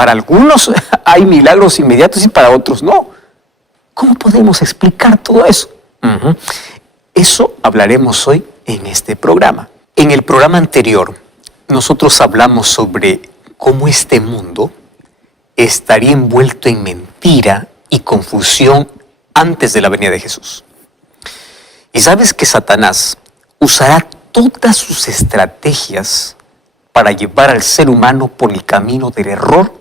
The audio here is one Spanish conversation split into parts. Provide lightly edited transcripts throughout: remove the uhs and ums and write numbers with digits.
para algunos hay milagros inmediatos y para otros no. ¿Cómo podemos explicar todo eso? Eso hablaremos hoy en este programa. En el programa anterior, nosotros hablamos sobre cómo este mundo estaría envuelto en mentira y confusión antes de la venida de Jesús. Y sabes que Satanás usará todas sus estrategias para llevar al ser humano por el camino del error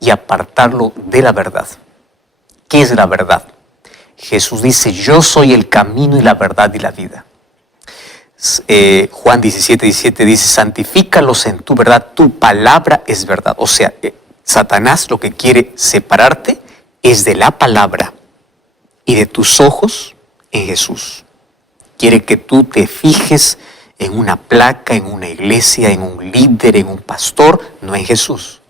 y apartarlo de la verdad. ¿Qué es la verdad? Jesús dice, yo soy el camino y la verdad y la vida. Juan 17:17 dice, santifícalos en tu verdad, tu palabra es verdad. O sea, Satanás lo que quiere separarte es de la palabra y de tus ojos en Jesús. Quiere que tú te fijes en una placa, en una iglesia, en un líder, en un pastor, no en Jesús.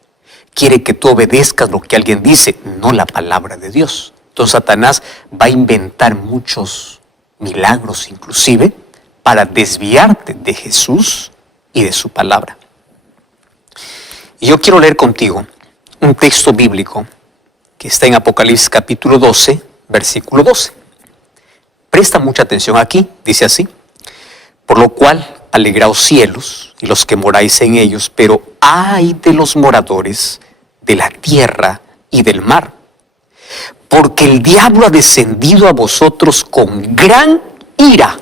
Quiere que tú obedezcas lo que alguien dice, no la palabra de Dios. Entonces Satanás va a inventar muchos milagros inclusive para desviarte de Jesús y de su palabra. Y yo quiero leer contigo un texto bíblico que está en Apocalipsis capítulo 12, versículo 12. Presta mucha atención aquí, dice así, por lo cual alegraos cielos y los que moráis en ellos, pero ay de los moradores de la tierra y del mar, porque el diablo ha descendido a vosotros con gran ira,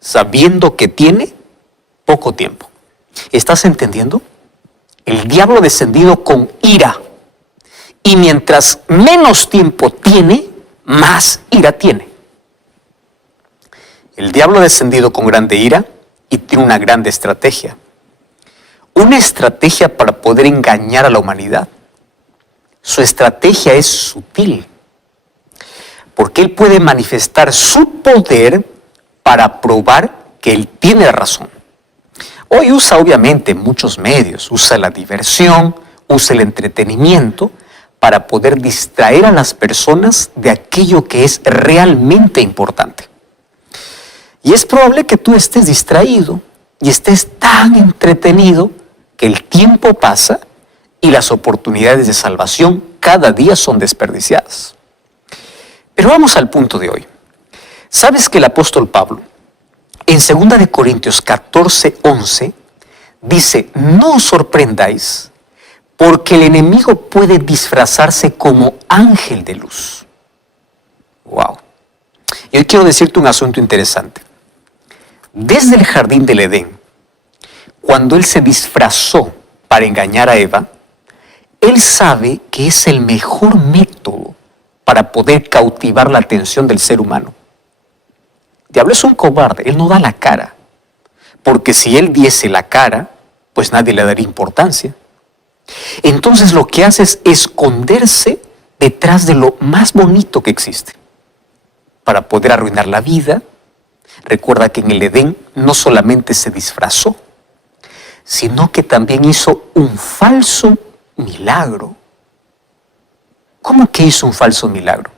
sabiendo que tiene poco tiempo. ¿Estás entendiendo? El diablo ha descendido con ira, y mientras menos tiempo tiene, más ira tiene. El diablo ha descendido con grande ira y tiene una grande estrategia. Una estrategia para poder engañar a la humanidad. Su estrategia es sutil, porque él puede manifestar su poder para probar que él tiene razón. Hoy usa obviamente muchos medios, usa la diversión, usa el entretenimiento para poder distraer a las personas de aquello que es realmente importante. Y es probable que tú estés distraído y estés tan entretenido que el tiempo pasa y las oportunidades de salvación cada día son desperdiciadas. Pero vamos al punto de hoy. ¿Sabes que el apóstol Pablo, en 2 de Corintios 14:11, dice, no os sorprendáis, porque el enemigo puede disfrazarse como ángel de luz? Wow. Y hoy quiero decirte un asunto interesante. Desde el jardín del Edén, cuando él se disfrazó para engañar a Eva, él sabe que es el mejor método para poder cautivar la atención del ser humano. El diablo es un cobarde, él no da la cara, porque si él diese la cara, pues nadie le daría importancia. Entonces lo que hace es esconderse detrás de lo más bonito que existe, para poder arruinar la vida. Recuerda que en el Edén no solamente se disfrazó, sino que también hizo un falso milagro. ¿Cómo que hizo un falso milagro?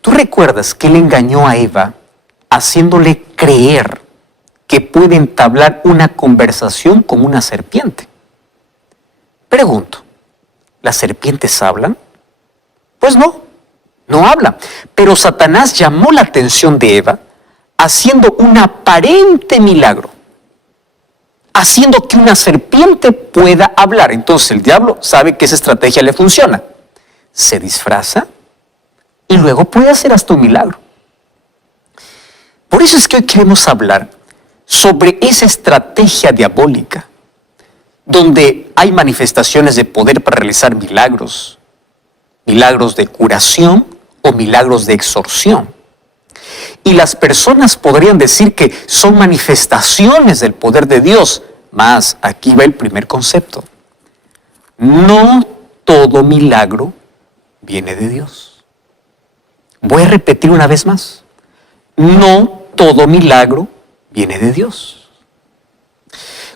¿Tú recuerdas que él engañó a Eva haciéndole creer que puede entablar una conversación con una serpiente? Pregunto, ¿las serpientes hablan? Pues no hablan. Pero Satanás llamó la atención de Eva haciendo un aparente milagro, haciendo que una serpiente pueda hablar. Entonces el diablo sabe que esa estrategia le funciona. Se disfraza y luego puede hacer hasta un milagro. Por eso es que hoy queremos hablar sobre esa estrategia diabólica, donde hay manifestaciones de poder para realizar milagros, milagros de curación o milagros de exorción. Y las personas podrían decir que son manifestaciones del poder de Dios, mas aquí va el primer concepto. No todo milagro viene de Dios. Voy a repetir una vez más. No todo milagro viene de Dios.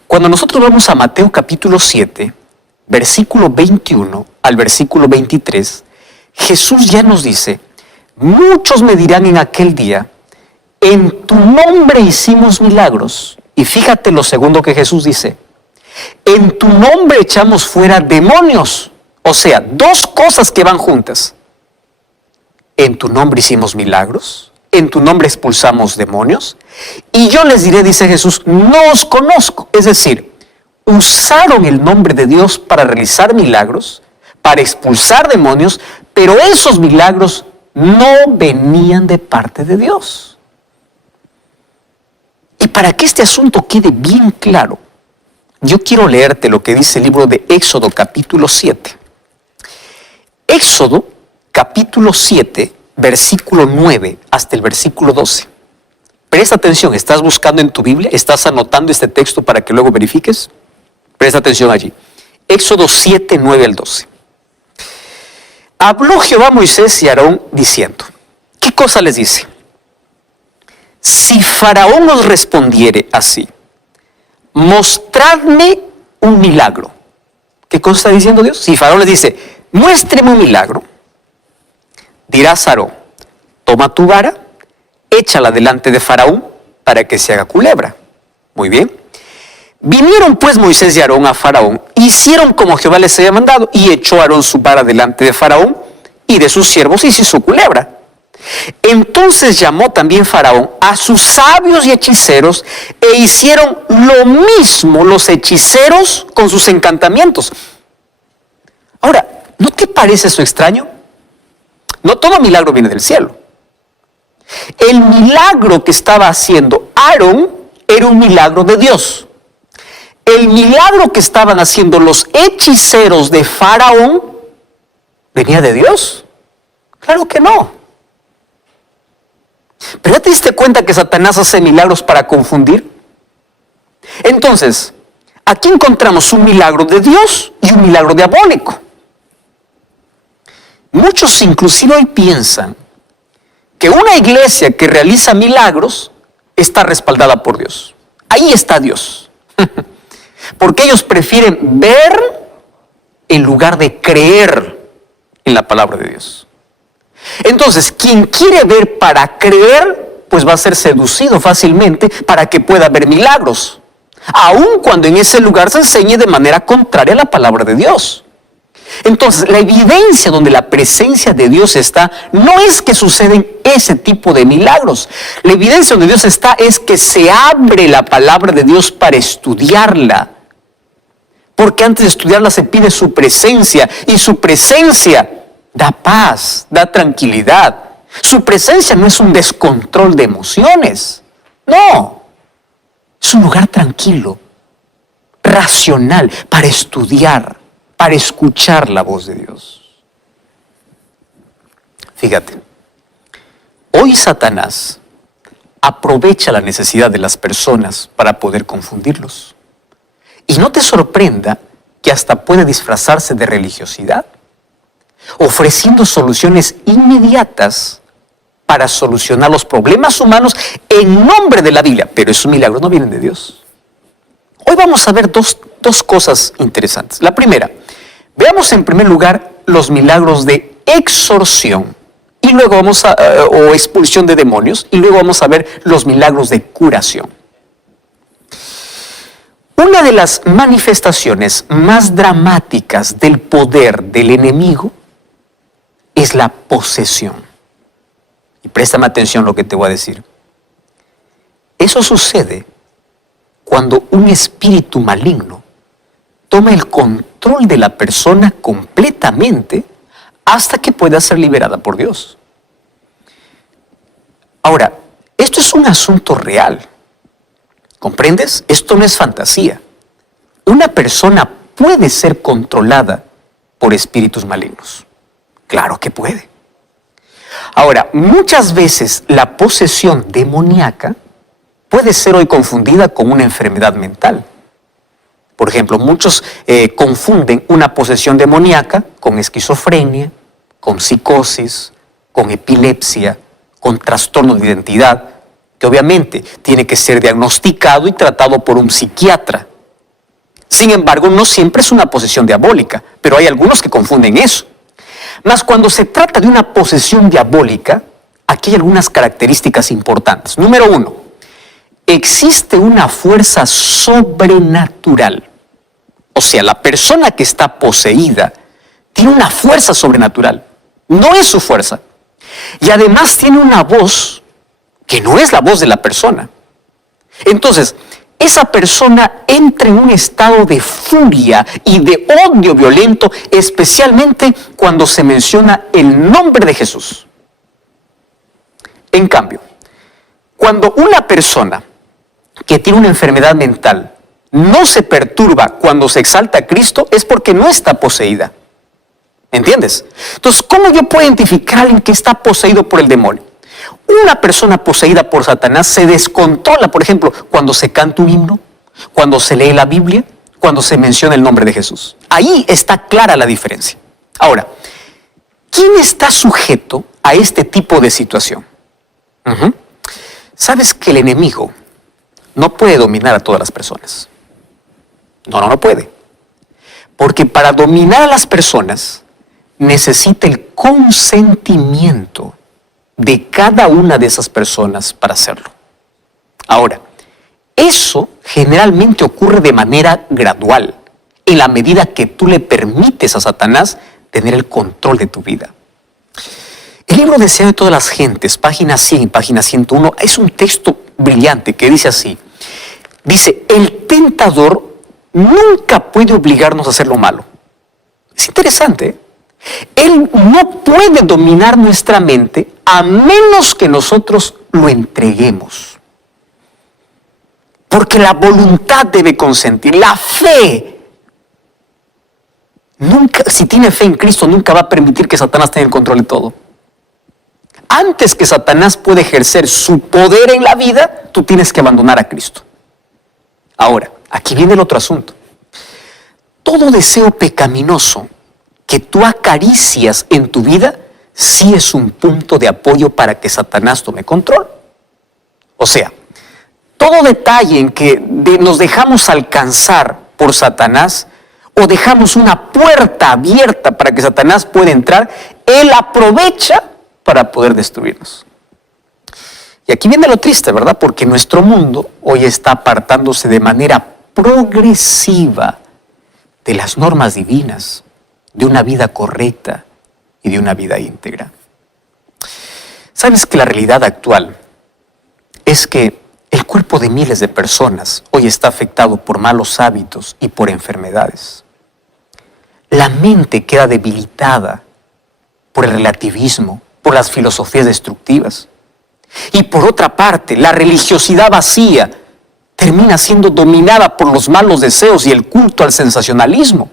Cuando nosotros vamos a Mateo capítulo 7, versículo 21 al versículo 23, Jesús ya nos dice, muchos me dirán en aquel día, en tu nombre hicimos milagros. Y fíjate lo segundo que Jesús dice, En tu nombre echamos fuera demonios. O sea, dos cosas que van juntas. En tu nombre hicimos milagros, en tu nombre expulsamos demonios, y yo les diré, dice Jesús, no os conozco. Es decir, usaron el nombre de Dios para realizar milagros, para expulsar demonios, pero esos milagros no venían de parte de Dios. Y para que este asunto quede bien claro, yo quiero leerte lo que dice el libro de Éxodo capítulo 7. Éxodo capítulo 7, versículo 9 hasta el versículo 12. Presta atención, ¿estás buscando en tu Biblia? ¿Estás anotando este texto para que luego verifiques? Presta atención allí. Éxodo 7, 9 al 12. Habló Jehová a Moisés y a Aarón diciendo, ¿qué cosa les dice? Si Faraón os respondiere así, mostradme un milagro. ¿Qué cosa está diciendo Dios? Si Faraón les dice, muéstreme un milagro, dirás a Aarón, toma tu vara, échala delante de Faraón para que se haga culebra. Muy bien. Vinieron pues Moisés y Aarón a Faraón, hicieron como Jehová les había mandado, y echó Aarón su vara delante de Faraón y de sus siervos y se hizo culebra. Entonces llamó también Faraón a sus sabios y hechiceros e hicieron lo mismo los hechiceros con sus encantamientos. Ahora, ¿no te parece eso extraño? No todo milagro viene del cielo. El milagro que estaba haciendo Aarón era un milagro de Dios. El milagro que estaban haciendo los hechiceros de Faraón venía de Dios. Claro que no. ¿Pero ya te diste cuenta que Satanás hace milagros para confundir? Entonces, aquí encontramos un milagro de Dios y un milagro diabólico. Muchos inclusive hoy piensan que una iglesia que realiza milagros está respaldada por Dios. Ahí está Dios. Porque ellos prefieren ver en lugar de creer en la palabra de Dios. Entonces, quien quiere ver para creer, pues va a ser seducido fácilmente para que pueda ver milagros, aun cuando en ese lugar se enseñe de manera contraria a la palabra de Dios. Entonces, la evidencia donde la presencia de Dios está, no es que suceden ese tipo de milagros. La evidencia donde Dios está es que se abre la palabra de Dios para estudiarla. Porque antes de estudiarla se pide su presencia, y su presencia da paz, da tranquilidad. Su presencia no es un descontrol de emociones. No, es un lugar tranquilo, racional, para estudiar, para escuchar la voz de Dios. Fíjate, hoy Satanás aprovecha la necesidad de las personas para poder confundirlos. Y no te sorprenda que hasta puede disfrazarse de religiosidad, ofreciendo soluciones inmediatas para solucionar los problemas humanos en nombre de la Biblia. Pero esos milagros no vienen de Dios. Hoy vamos a ver dos cosas interesantes. La primera, veamos en primer lugar los milagros de exorción, y luego o expulsión de demonios, y luego vamos a ver los milagros de curación. Una de las manifestaciones más dramáticas del poder del enemigo es la posesión. Y préstame atención a lo que te voy a decir. Eso sucede cuando un espíritu maligno toma el control de la persona completamente hasta que pueda ser liberada por Dios. Ahora, esto es un asunto real. ¿Comprendes? Esto no es fantasía. Una persona puede ser controlada por espíritus malignos. Claro que puede. Ahora, muchas veces la posesión demoníaca puede ser hoy confundida con una enfermedad mental. Por ejemplo, muchos confunden una posesión demoníaca con esquizofrenia, con psicosis, con epilepsia, con trastorno de identidad, que obviamente tiene que ser diagnosticado y tratado por un psiquiatra. Sin embargo, no siempre es una posesión diabólica, pero hay algunos que confunden eso. Mas cuando se trata de una posesión diabólica, aquí hay algunas características importantes. Número 1, existe una fuerza sobrenatural O sea, la persona que está poseída tiene una fuerza sobrenatural. No es su fuerza. Y además tiene una voz que no es la voz de la persona. Entonces, esa persona entra en un estado de furia y de odio violento, especialmente cuando se menciona el nombre de Jesús. En cambio, cuando una persona que tiene una enfermedad mental no se perturba cuando se exalta a Cristo, es porque no está poseída. ¿Entiendes? Entonces, ¿cómo yo puedo identificar a alguien que está poseído por el demonio? Una persona poseída por Satanás se descontrola, por ejemplo, cuando se canta un himno, cuando se lee la Biblia, cuando se menciona el nombre de Jesús. Ahí está clara la diferencia. Ahora, ¿quién está sujeto a este tipo de situación? ¿Sabes que el enemigo no puede dominar a todas las personas? No puede. Porque para dominar a las personas necesita el consentimiento de cada una de esas personas para hacerlo. Ahora, eso generalmente ocurre de manera gradual, en la medida que tú le permites a Satanás tener el control de tu vida. El libro Deseo de todas las gentes, página 100 y página 101, es un texto brillante que dice así. Dice, el tentador nunca puede obligarnos a hacer lo malo. Es interesante, ¿eh? Él no puede dominar nuestra mente a menos que nosotros lo entreguemos. Porque la voluntad debe consentir, la fe. Si tiene fe en Cristo, nunca va a permitir que Satanás tenga el control de todo. Antes que Satanás pueda ejercer su poder en la vida, tú tienes que abandonar a Cristo. Ahora, aquí viene el otro asunto. Todo deseo pecaminoso que tú acaricias en tu vida, sí es un punto de apoyo para que Satanás tome control. O sea, todo detalle en que nos dejamos alcanzar por Satanás o dejamos una puerta abierta para que Satanás pueda entrar, él aprovecha para poder destruirnos. Y aquí viene lo triste, ¿verdad? Porque nuestro mundo hoy está apartándose de manera progresiva de las normas divinas, de una vida correcta y de una vida íntegra. ¿Sabes que la realidad actual es que el cuerpo de miles de personas hoy está afectado por malos hábitos y por enfermedades? La mente queda debilitada por el relativismo, por las filosofías destructivas. Y por otra parte, la religiosidad vacía termina siendo dominada por los malos deseos y el culto al sensacionalismo.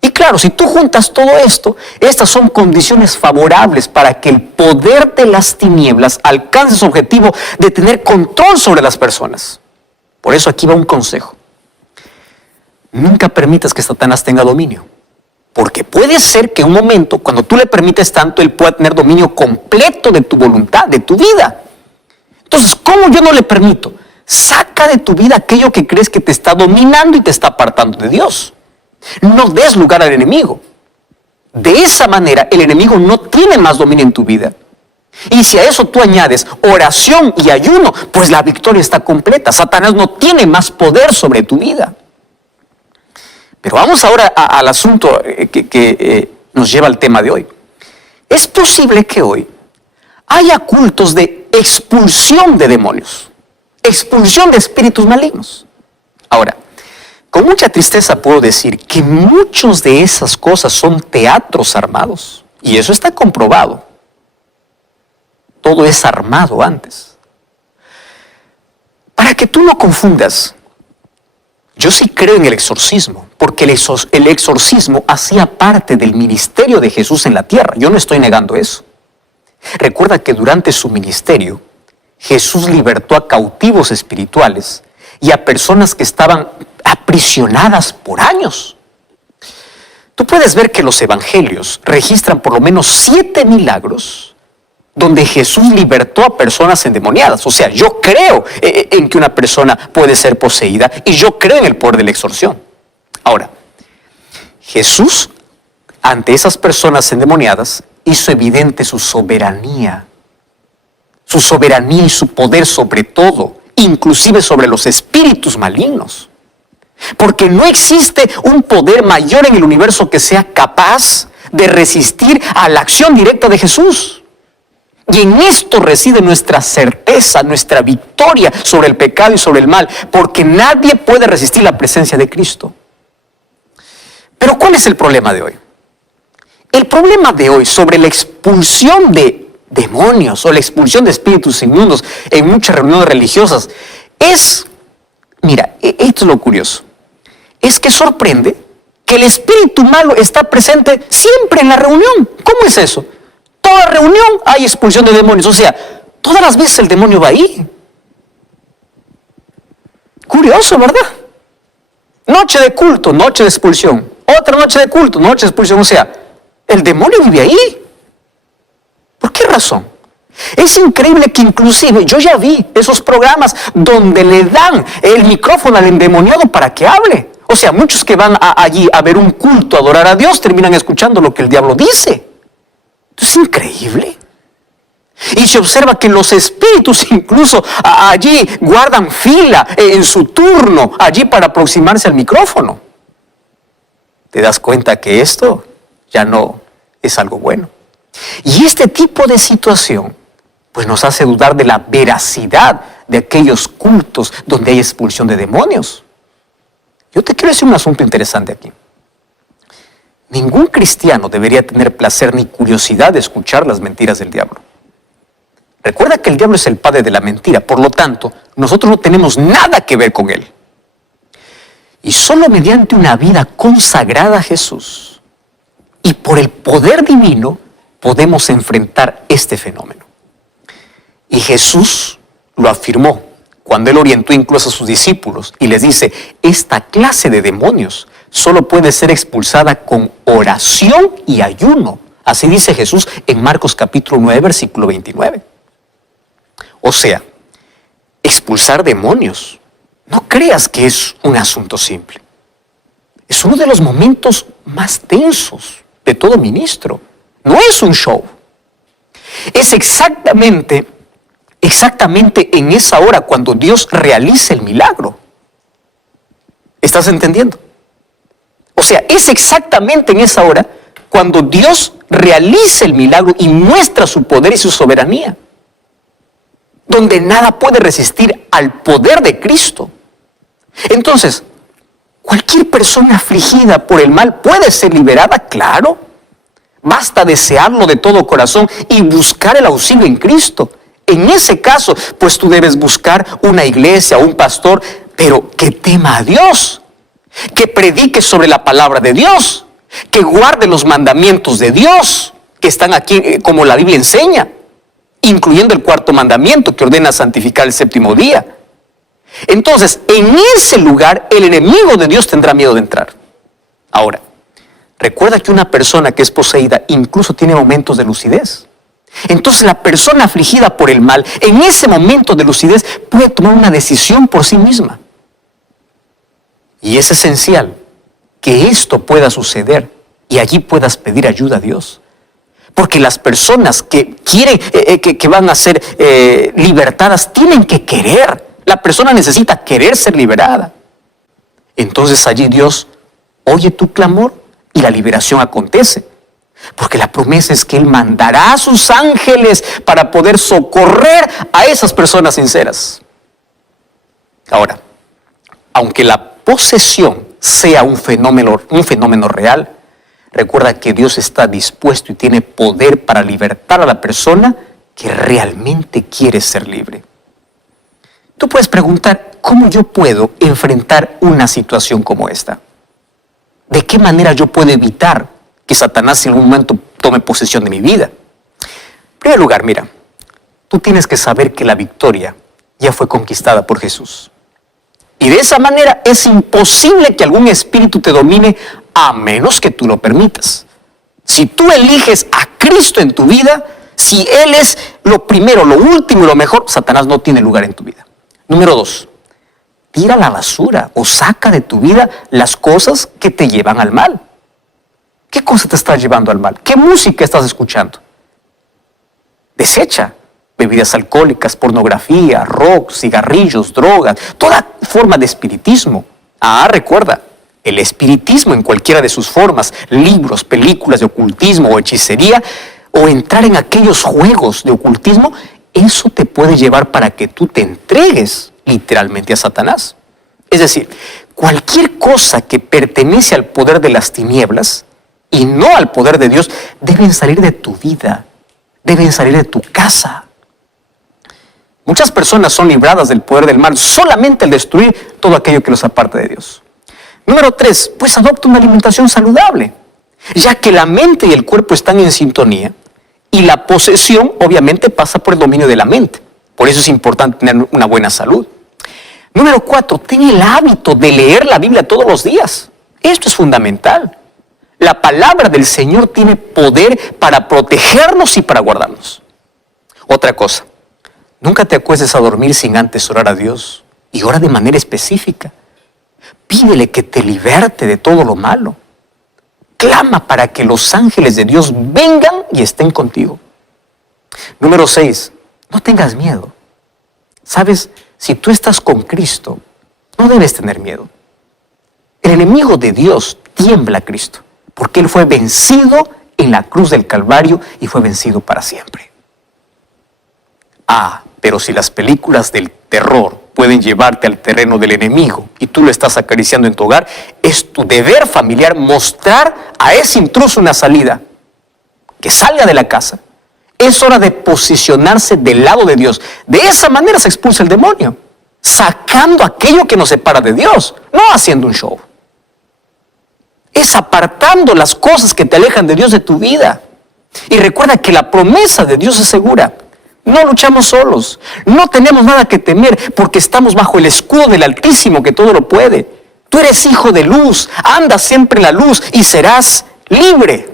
Y claro, si tú juntas todo esto, estas son condiciones favorables para que el poder de las tinieblas alcance su objetivo de tener control sobre las personas. Por eso aquí va un consejo. Nunca permitas que Satanás tenga dominio. Porque puede ser que en un momento, cuando tú le permites tanto, él pueda tener dominio completo de tu voluntad, de tu vida. Entonces, ¿cómo yo no le permito? Saca de tu vida aquello que crees que te está dominando y te está apartando de Dios. No des lugar al enemigo. De esa manera, el enemigo no tiene más dominio en tu vida. Y si a eso tú añades oración y ayuno, pues la victoria está completa. Satanás no tiene más poder sobre tu vida. Pero vamos ahora al asunto que nos lleva al tema de hoy. Es posible que hoy haya cultos de expulsión de demonios, expulsión de espíritus malignos. Ahora, con mucha tristeza puedo decir que muchas de esas cosas son teatros armados. Y eso está comprobado. Todo es armado antes. Para que tú no confundas, yo sí creo en el exorcismo, porque el exorcismo hacía parte del ministerio de Jesús en la tierra. Yo no estoy negando eso. Recuerda que durante su ministerio, Jesús libertó a cautivos espirituales y a personas que estaban aprisionadas por años. Tú puedes ver que los evangelios registran por lo menos 7 milagros donde Jesús libertó a personas endemoniadas. O sea, yo creo en que una persona puede ser poseída y yo creo en el poder de la exorción. Ahora, Jesús, ante esas personas endemoniadas, hizo evidente su soberanía y su poder sobre todo, inclusive sobre los espíritus malignos. Porque no existe un poder mayor en el universo que sea capaz de resistir a la acción directa de Jesús. Y en esto reside nuestra certeza, nuestra victoria sobre el pecado y sobre el mal, porque nadie puede resistir la presencia de Cristo. Pero ¿cuál es el problema de hoy? El problema de hoy sobre la expulsión de demonios o la expulsión de espíritus inmundos en muchas reuniones religiosas es, mira, esto es lo curioso, es que sorprende que el espíritu malo está presente siempre en la reunión. ¿Cómo es eso? Toda reunión hay expulsión de demonios, o sea, todas las veces el demonio va ahí. Curioso, ¿verdad? Noche de culto, noche de expulsión. Otra noche de culto, noche de expulsión, o sea, el demonio vive ahí. ¿Por qué razón? Es increíble que inclusive yo ya vi esos programas donde le dan el micrófono al endemoniado para que hable. O sea, muchos que van allí a ver un culto, a adorar a Dios, terminan escuchando lo que el diablo dice. Es increíble. Y se observa que los espíritus incluso allí guardan fila en su turno, allí para aproximarse al micrófono. ¿Te das cuenta que esto ya no es algo bueno? Y este tipo de situación pues nos hace dudar de la veracidad de aquellos cultos donde hay expulsión de demonios. Yo te quiero decir un asunto interesante aquí. Ningún cristiano debería tener placer ni curiosidad de escuchar las mentiras del diablo. Recuerda que el diablo es el padre de la mentira, por lo tanto, nosotros no tenemos nada que ver con él. Y solo mediante una vida consagrada a Jesús y por el poder divino podemos enfrentar este fenómeno. Y Jesús lo afirmó cuando él orientó incluso a sus discípulos y les dice, esta clase de demonios solo puede ser expulsada con oración y ayuno. Así dice Jesús en Marcos capítulo 9, versículo 29. O sea, expulsar demonios, no creas que es un asunto simple. Es uno de los momentos más tensos de todo ministro. No es un show. Es exactamente en esa hora cuando Dios realiza el milagro. ¿Estás entendiendo? O sea, es exactamente en esa hora cuando Dios realiza el milagro y muestra su poder y su soberanía, donde nada puede resistir al poder de Cristo. Entonces, ¿cualquier persona afligida por el mal puede ser liberada? Claro. Basta desearlo de todo corazón y buscar el auxilio en Cristo. En ese caso, pues tú debes buscar una iglesia, un pastor, pero que tema a Dios, que predique sobre la palabra de Dios, que guarde los mandamientos de Dios, que están aquí como la Biblia enseña, incluyendo el cuarto mandamiento que ordena santificar el séptimo día. Entonces, en ese lugar, el enemigo de Dios tendrá miedo de entrar. Ahora, recuerda que una persona que es poseída incluso tiene momentos de lucidez. Entonces la persona afligida por el mal, en ese momento de lucidez, puede tomar una decisión por sí misma. Y es esencial que esto pueda suceder y allí puedas pedir ayuda a Dios. Porque las personas que quieren, que van a ser libertadas, tienen que querer. La persona necesita querer ser liberada. Entonces allí Dios oye tu clamor y la liberación acontece. Porque la promesa es que Él mandará a sus ángeles para poder socorrer a esas personas sinceras. Ahora, aunque la posesión sea un fenómeno real, recuerda que Dios está dispuesto y tiene poder para libertar a la persona que realmente quiere ser libre. Tú puedes preguntar, ¿cómo yo puedo enfrentar una situación como esta? ¿De qué manera yo puedo evitar que Satanás en algún momento tome posesión de mi vida? En primer lugar, mira, tú tienes que saber que la victoria ya fue conquistada por Jesús. Y de esa manera es imposible que algún espíritu te domine a menos que tú lo permitas. Si tú eliges a Cristo en tu vida, si Él es lo primero, lo último y lo mejor, Satanás no tiene lugar en tu vida. Número 2, tira a la basura o saca de tu vida las cosas que te llevan al mal. ¿Qué cosa te está llevando al mal? ¿Qué música estás escuchando? Desecha bebidas alcohólicas, pornografía, rock, cigarrillos, drogas, toda forma de espiritismo. Recuerda, el espiritismo en cualquiera de sus formas, libros, películas de ocultismo o hechicería, o entrar en aquellos juegos de ocultismo, eso te puede llevar para que tú te entregues literalmente a Satanás. Es decir, cualquier cosa que pertenece al poder de las tinieblas y no al poder de Dios, deben salir de tu vida, deben salir de tu casa. Muchas personas son libradas del poder del mal solamente al destruir todo aquello que los aparta de Dios. Número 3, pues adopta una alimentación saludable, ya que la mente y el cuerpo están en sintonía y la posesión obviamente pasa por el dominio de la mente. Por eso es importante tener una buena salud. Número 4, ten el hábito de leer la Biblia todos los días. Esto es fundamental. La palabra del Señor tiene poder para protegernos y para guardarnos. Otra cosa, nunca te acuestes a dormir sin antes orar a Dios, y ora de manera específica. Pídele que te liberte de todo lo malo. Clama para que los ángeles de Dios vengan y estén contigo. Número 6, no tengas miedo. ¿Sabes? Si tú estás con Cristo, no debes tener miedo. El enemigo de Dios tiembla a Cristo, porque Él fue vencido en la cruz del Calvario y fue vencido para siempre. Pero si las películas del terror pueden llevarte al terreno del enemigo y tú lo estás acariciando en tu hogar, es tu deber familiar mostrar a ese intruso una salida, que salga de la casa. Es hora de posicionarse del lado de Dios. De esa manera se expulsa el demonio, sacando aquello que nos separa de Dios, no haciendo un show. Es apartando las cosas que te alejan de Dios de tu vida. Y recuerda que la promesa de Dios es segura. No luchamos solos, no tenemos nada que temer porque estamos bajo el escudo del Altísimo que todo lo puede. Tú eres hijo de luz, anda siempre en la luz y serás libre.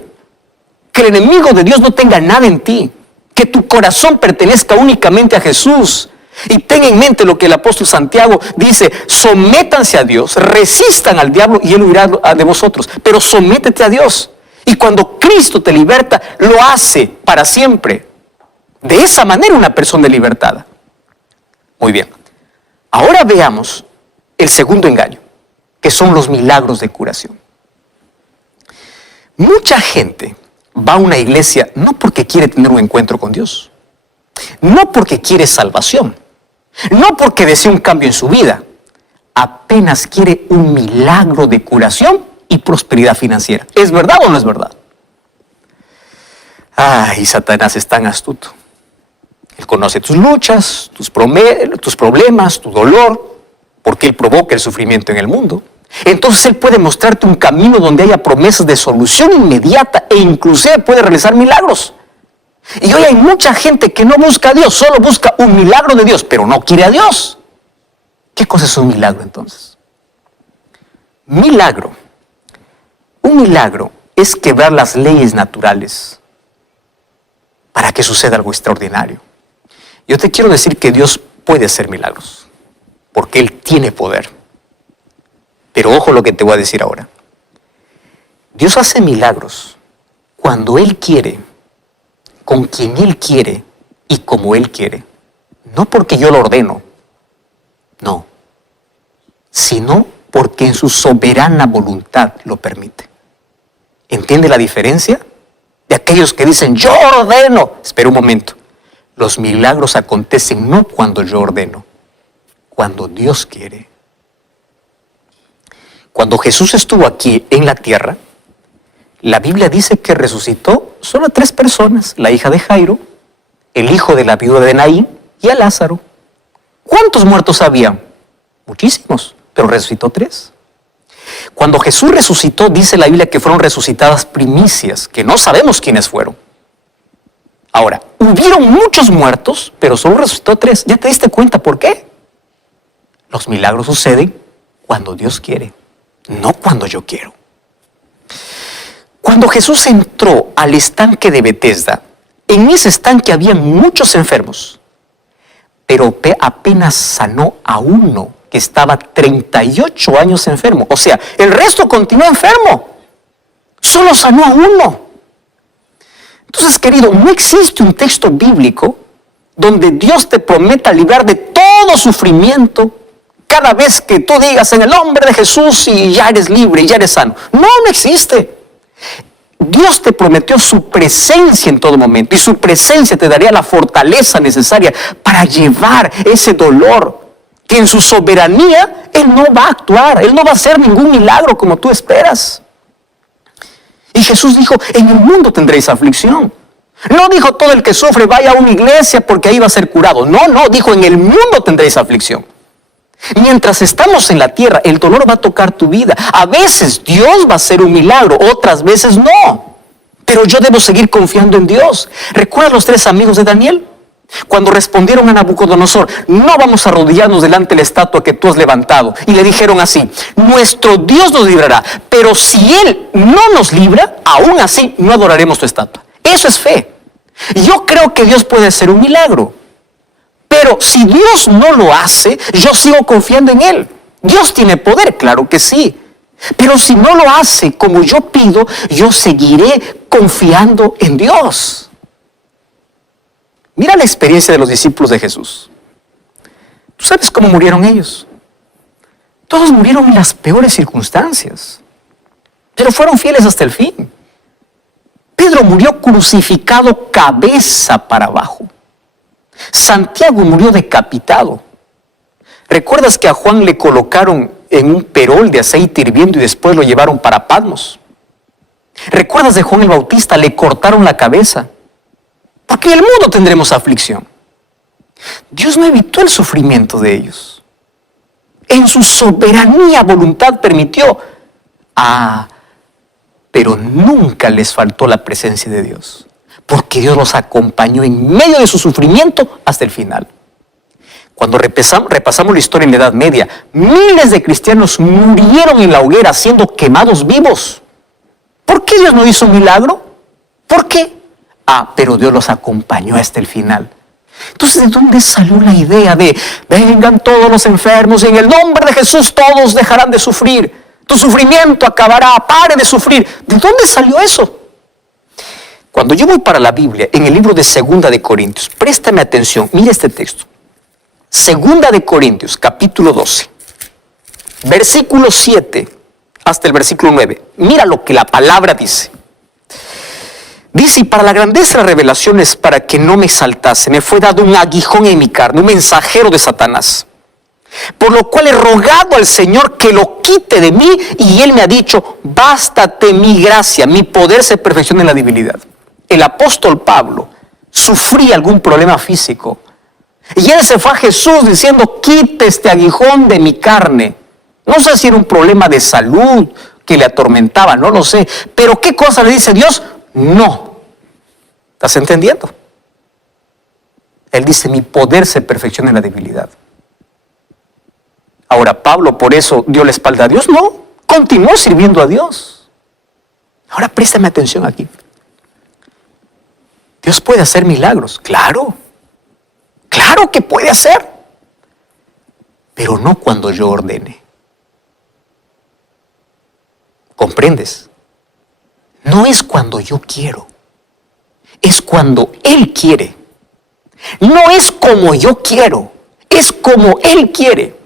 Que el enemigo de Dios no tenga nada en ti, que tu corazón pertenezca únicamente a Jesús. Y ten en mente lo que el apóstol Santiago dice: sométanse a Dios, resistan al diablo y él huirá de vosotros, pero sométete a Dios. Y cuando Cristo te liberta, lo hace para siempre. De esa manera una persona es libertada. Muy bien. Ahora veamos el segundo engaño, que son los milagros de curación. Mucha gente va a una iglesia no porque quiere tener un encuentro con Dios, no porque quiere salvación, no porque desea un cambio en su vida, apenas quiere un milagro de curación y prosperidad financiera. ¿Es verdad o no es verdad? Y Satanás es tan astuto. Él conoce tus luchas, tus problemas, tu dolor, porque Él provoca el sufrimiento en el mundo. Entonces Él puede mostrarte un camino donde haya promesas de solución inmediata e inclusive puede realizar milagros. Y hoy hay mucha gente que no busca a Dios, solo busca un milagro de Dios, pero no quiere a Dios. ¿Qué cosa es un milagro entonces? Milagro. Un milagro es quebrar las leyes naturales para que suceda algo extraordinario. Yo te quiero decir que Dios puede hacer milagros, porque Él tiene poder. Pero ojo lo que te voy a decir ahora. Dios hace milagros cuando Él quiere, con quien Él quiere y como Él quiere. No porque yo lo ordeno, no, sino porque en su soberana voluntad lo permite. ¿Entiende la diferencia? De aquellos que dicen, yo ordeno. Espera un momento. Los milagros acontecen no cuando yo ordeno, cuando Dios quiere. Cuando Jesús estuvo aquí en la tierra, la Biblia dice que resucitó solo a 3 personas: la hija de Jairo, el hijo de la viuda de Naín y a Lázaro. ¿Cuántos muertos había? Muchísimos, pero resucitó 3. Cuando Jesús resucitó, dice la Biblia que fueron resucitadas primicias, que no sabemos quiénes fueron. Ahora, hubieron muchos muertos, pero solo resucitó 3. ¿Ya te diste cuenta por qué? Los milagros suceden cuando Dios quiere, no cuando yo quiero. Cuando Jesús entró al estanque de Betesda, en ese estanque había muchos enfermos, pero apenas sanó a uno que estaba 38 años enfermo. O sea, el resto continuó enfermo. Solo sanó a uno. Entonces, querido, no existe un texto bíblico donde Dios te prometa librar de todo sufrimiento, cada vez que tú digas en el nombre de Jesús y ya eres libre y ya eres sano. No, no existe. Dios te prometió su presencia en todo momento y su presencia te daría la fortaleza necesaria para llevar ese dolor que en su soberanía Él no va a actuar, Él no va a hacer ningún milagro como tú esperas. Y Jesús dijo, en el mundo tendréis aflicción. No dijo todo el que sufre vaya a una iglesia porque ahí va a ser curado. No, dijo en el mundo tendréis aflicción. Mientras estamos en la tierra, el dolor va a tocar tu vida. A veces Dios va a hacer un milagro, otras veces no. Pero yo debo seguir confiando en Dios. ¿Recuerdas los 3 amigos de Daniel? Cuando respondieron a Nabucodonosor, no vamos a arrodillarnos delante de la estatua que tú has levantado. Y le dijeron así, nuestro Dios nos librará, pero si Él no nos libra, aún así no adoraremos tu estatua. Eso es fe. Yo creo que Dios puede hacer un milagro. Pero si Dios no lo hace, yo sigo confiando en Él. Dios tiene poder, claro que sí. Pero si no lo hace como yo pido, yo seguiré confiando en Dios. Mira la experiencia de los discípulos de Jesús. ¿Tú sabes cómo murieron ellos? Todos murieron en las peores circunstancias, pero fueron fieles hasta el fin. Pedro murió crucificado cabeza para abajo. Santiago murió decapitado. ¿Recuerdas que a Juan le colocaron en un perol de aceite hirviendo y después lo llevaron para Patmos? ¿Recuerdas de Juan el Bautista? Le cortaron la cabeza. Porque en el mundo tendremos aflicción. Dios no evitó el sufrimiento de ellos. En su soberanía voluntad permitió. Pero nunca les faltó la presencia de Dios. Porque Dios los acompañó en medio de su sufrimiento hasta el final. Cuando repasamos la historia en la Edad Media, miles de cristianos murieron en la hoguera siendo quemados vivos. ¿Por qué Dios no hizo un milagro? ¿Por qué? Pero Dios los acompañó hasta el final. Entonces, ¿de dónde salió la idea de vengan todos los enfermos y en el nombre de Jesús todos dejarán de sufrir? Tu sufrimiento acabará, pare de sufrir. ¿De dónde salió eso? Cuando yo voy para la Biblia, en el libro de 2 de Corintios, préstame atención, mira este texto. 2 de Corintios, capítulo 12, versículo 7 hasta el versículo 9. Mira lo que la palabra dice. Dice, y para la grandeza de las revelaciones, para que no me exaltase, me fue dado un aguijón en mi carne, un mensajero de Satanás. Por lo cual he rogado al Señor que lo quite de mí, y Él me ha dicho, bástate mi gracia, mi poder se perfecciona en la debilidad. El apóstol Pablo sufría algún problema físico, y él se fue a Jesús diciendo, quite este aguijón de mi carne. No sé si era un problema de salud que le atormentaba, no lo sé, pero ¿qué cosa le dice Dios? No. ¿Estás entendiendo? Él dice, mi poder se perfecciona en la debilidad. Ahora, Pablo por eso dio la espalda a Dios. No, continuó sirviendo a Dios. Ahora préstame atención aquí. Dios puede hacer milagros, claro. Claro que puede hacer. Pero no cuando yo ordene. ¿Comprendes? No es cuando yo quiero, es cuando Él quiere. No es como yo quiero, es como Él quiere.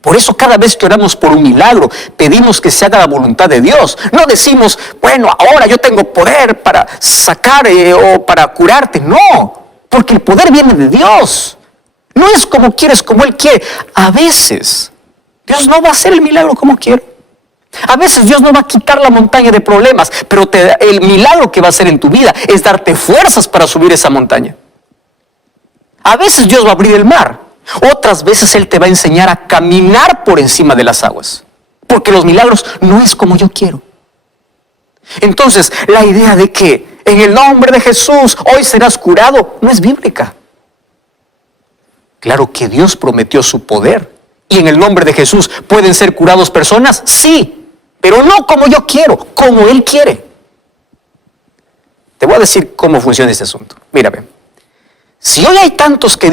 Por eso cada vez que oramos por un milagro, pedimos que se haga la voluntad de Dios. No decimos, bueno, ahora yo tengo poder para sacar o para curarte. No, porque el poder viene de Dios. No es como quieres, como Él quiere. A veces, Dios no va a hacer el milagro como quiere. A veces Dios no va a quitar la montaña de problemas, pero el milagro que va a hacer en tu vida es darte fuerzas para subir esa montaña. A veces Dios va a abrir el mar, otras veces Él te va a enseñar a caminar por encima de las aguas, porque los milagros no es como yo quiero. Entonces, la idea de que en el nombre de Jesús hoy serás curado no es bíblica. Claro que Dios prometió su poder, y en el nombre de Jesús pueden ser curados personas, sí. Pero no como yo quiero, como Él quiere. Te voy a decir cómo funciona este asunto. Mírame, si hoy hay tantos que